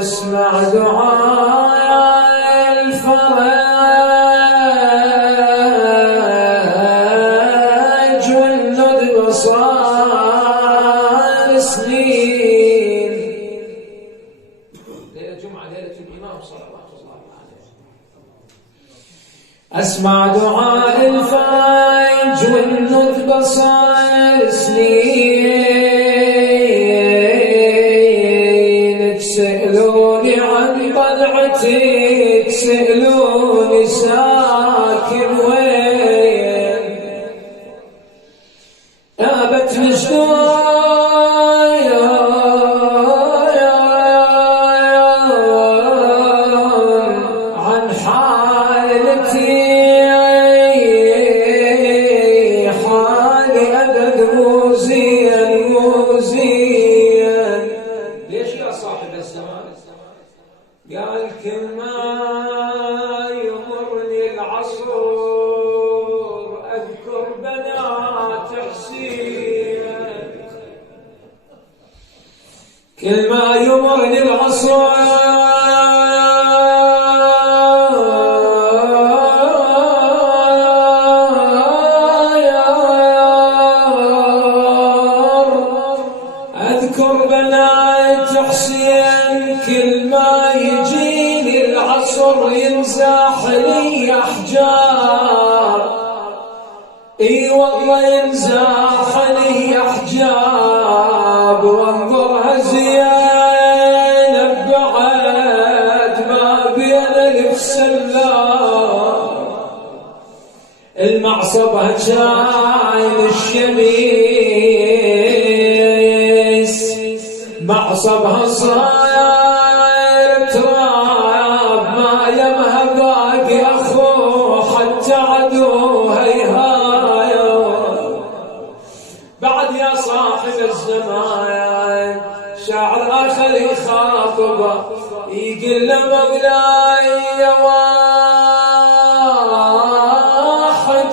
اسمع دعاء الفرج والندب صار سنين. ليلة جمعة ليلة الإمام صلوات الله عليه. اسمع دعاء الفرج والندب صار سنين. سألوني عن طلعتك، سألوني ساكن وين، نابت مجدويا عن حالتي، حالي أبد مو زين مو زين. ليش يا صاحب الزمان؟ قال كل ما يمرني العصر أذكر بنات حسين، كل ما يمرني العصر أذكر بنات حسين، كل ما يجيني العصر ينزاح لي أحجار، اي والله ينزاح لي أحجاب، وانظرها زينب بعد ما بين ألف سلام، المعصبة جاين الشميس، معصبها صاير تراب، ما يمها باقي اخوه حتى عدو هيهايا. بعد يا صاحب الزمان شاعر اخر يخاطبه يقول له مولاي يا واحد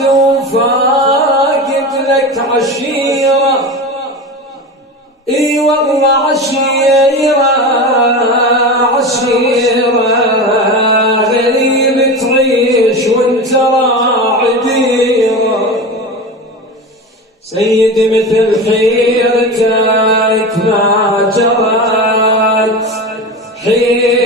وفاقد لك عشيره، اي والله عشيرة عشيرة، غريب تعيش وانت راعديرة، سيد مثل حيرتك ما جرت حيرة.